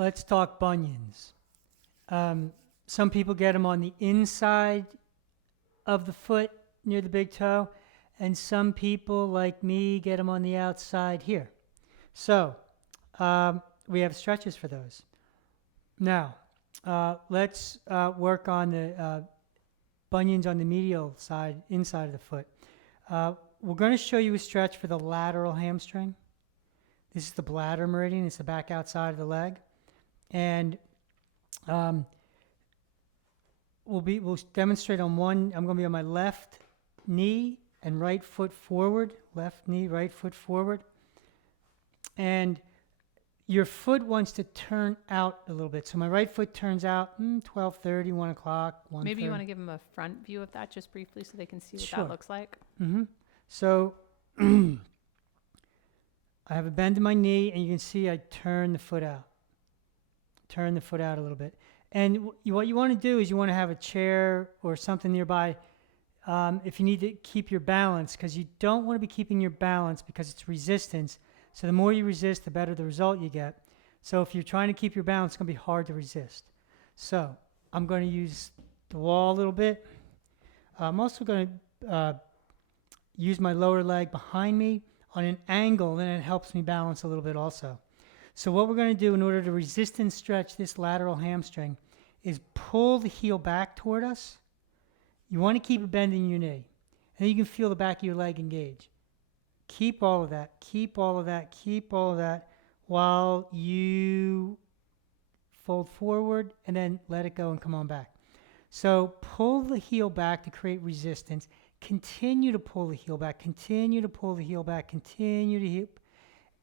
let's talk bunions. Some people get them on the inside of the foot near the big toe, and some people, like me, get them on the outside here. So we have stretches for those. Now, let's work on the bunions on the medial side, inside of the foot. We're going to show you a stretch for the lateral hamstring. This is the bladder meridian. It's the back outside of the leg. And we'll demonstrate on one. I'm going to be on my left knee and right foot forward. Left knee, right foot forward. And your foot wants to turn out a little bit. So my right foot turns out 12:30, 1 o'clock, 1:30. Maybe you want to give them a front view of that just briefly so they can see what Sure. that looks like. Mm-hmm. So I have a bend in my knee, and you can see I turn the foot out. Turn the foot out a little bit. And what you want to do is you want to have a chair or something nearby if you need to keep your balance, because you don't want to be keeping your balance because it's resistance. So the more you resist, the better the result you get. So if you're trying to keep your balance, it's going to be hard to resist. So I'm going to use the wall a little bit. I'm also going to use my lower leg behind me on an angle, and it helps me balance a little bit also. So what we're going to do in order to resistance stretch this lateral hamstring is pull the heel back toward us. You want to keep a bend in your knee. And then you can feel the back of your leg engage. Keep all of that, keep all of that, keep all of that while you fold forward and then let it go and come on back. So pull the heel back to create resistance. Continue to pull the heel back, continue to pull the heel back, continue to hip,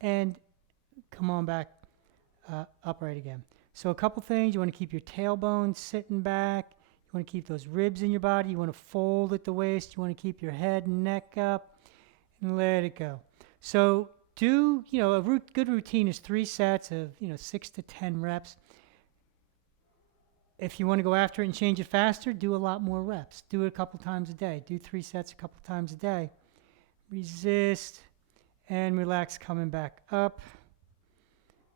and come on back upright again. So a couple things. You want to keep your tailbone sitting back. You want to keep those ribs in your body. You want to fold at the waist. You want to keep your head and neck up. And let it go. So do, a good routine is 3 sets of, 6 to 10 reps. If you want to go after it and change it faster, do a lot more reps. Do it a couple times a day. Do 3 sets a couple times a day. Resist and relax coming back up.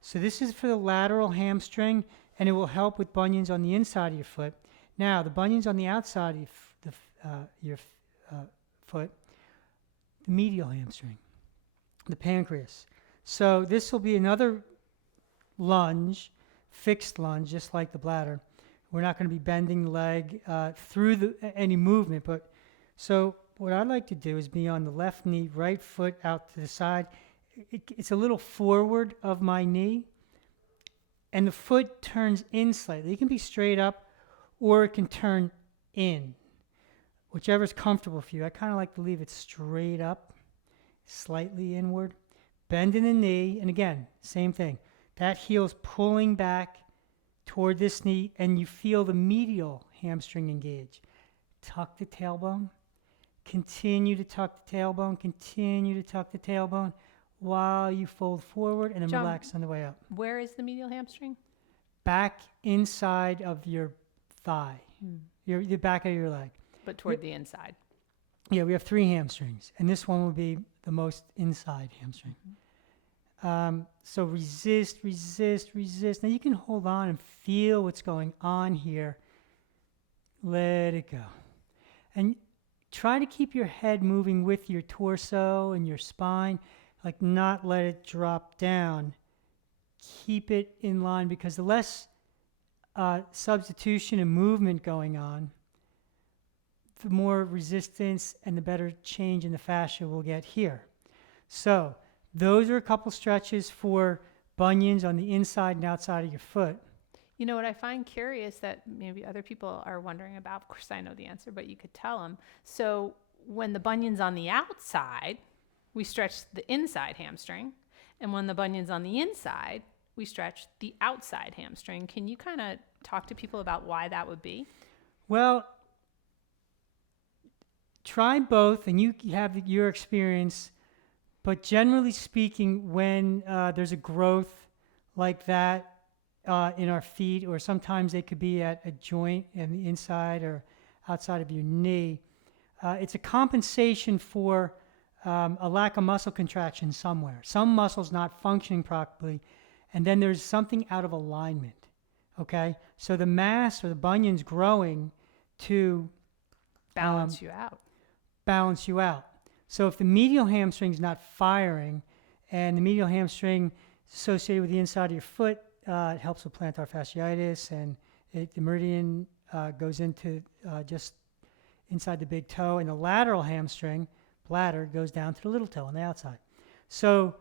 So this is for the lateral hamstring, and it will help with bunions on the inside of your foot. Now, the bunions on the outside of your foot, the medial hamstring, the pancreas. So this will be another lunge, fixed lunge, just like the bladder. We're not going to be bending the leg through any movement. But so what I'd like to do is be on the left knee, right foot out to the side. It's a little forward of my knee, and the foot turns in slightly. It can be straight up, or it can turn in. Whichever is comfortable for you. I kind of like to leave it straight up, slightly inward. Bend in the knee, and again, same thing. That heel's pulling back toward this knee, and you feel the medial hamstring engage. Tuck the tailbone. Continue to tuck the tailbone. Continue to tuck the tailbone while you fold forward and then John, relax on the way up. Where is the medial hamstring? Back inside of your thigh, the back of your leg. But toward the inside. Yeah, we have 3 hamstrings, and this one will be the most inside hamstring. So resist, resist, resist. Now you can hold on and feel what's going on here. Let it go. And try to keep your head moving with your torso and your spine, like not let it drop down. Keep it in line, because the less substitution and movement going on, the more resistance and the better change in the fascia we'll get here. So those are a couple stretches for bunions on the inside and outside of your foot. You know what I find curious that maybe other people are wondering about, of course I know the answer, but you could tell them. So when the bunion's on the outside, we stretch the inside hamstring. And when the bunion's on the inside, we stretch the outside hamstring. Can you kind of talk to people about why that would be? Well, try both, and you have your experience. But generally speaking, when there's a growth like that in our feet, or sometimes they could be at a joint in the inside or outside of your knee, it's a compensation for a lack of muscle contraction somewhere. Some muscles not functioning properly, and then there's something out of alignment. Okay, so the mass or the bunion's growing to Balance you out. balance you out. So if the medial hamstring's not firing, and the medial hamstring is associated with the inside of your foot, it helps with plantar fasciitis, and the meridian goes into just inside the big toe, and the lateral hamstring, bladder, goes down to the little toe on the outside. So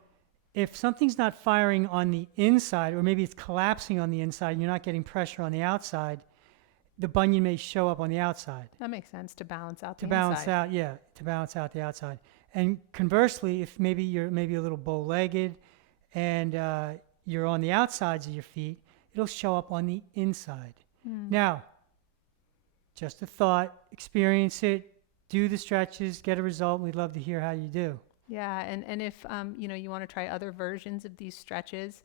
if something's not firing on the inside, or maybe it's collapsing on the inside, and you're not getting pressure on the outside, the bunion may show up on the outside. That makes sense, to balance out To the balance inside. out, yeah, to balance out the outside. And conversely, if maybe you're maybe a little bow-legged and you're on the outsides of your feet, it'll show up on the inside. Now, just a thought, experience it, do the stretches, get a result. We'd love to hear how you do. Yeah, and if you want to try other versions of these stretches,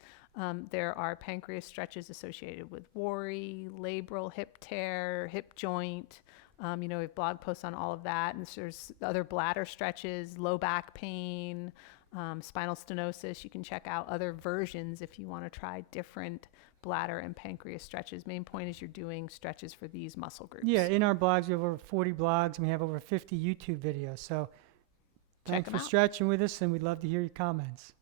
there are pancreas stretches associated with worry, labral hip tear, hip joint. We have blog posts on all of that, and there's other bladder stretches, low back pain, spinal stenosis. You can check out other versions if you want to try different bladder and pancreas stretches. Main point is you're doing stretches for these muscle groups. Yeah, in our blogs, we have over 40 blogs, and we have over 50 YouTube videos. So Check thanks 'em for out. stretching with us, and we'd love to hear your comments.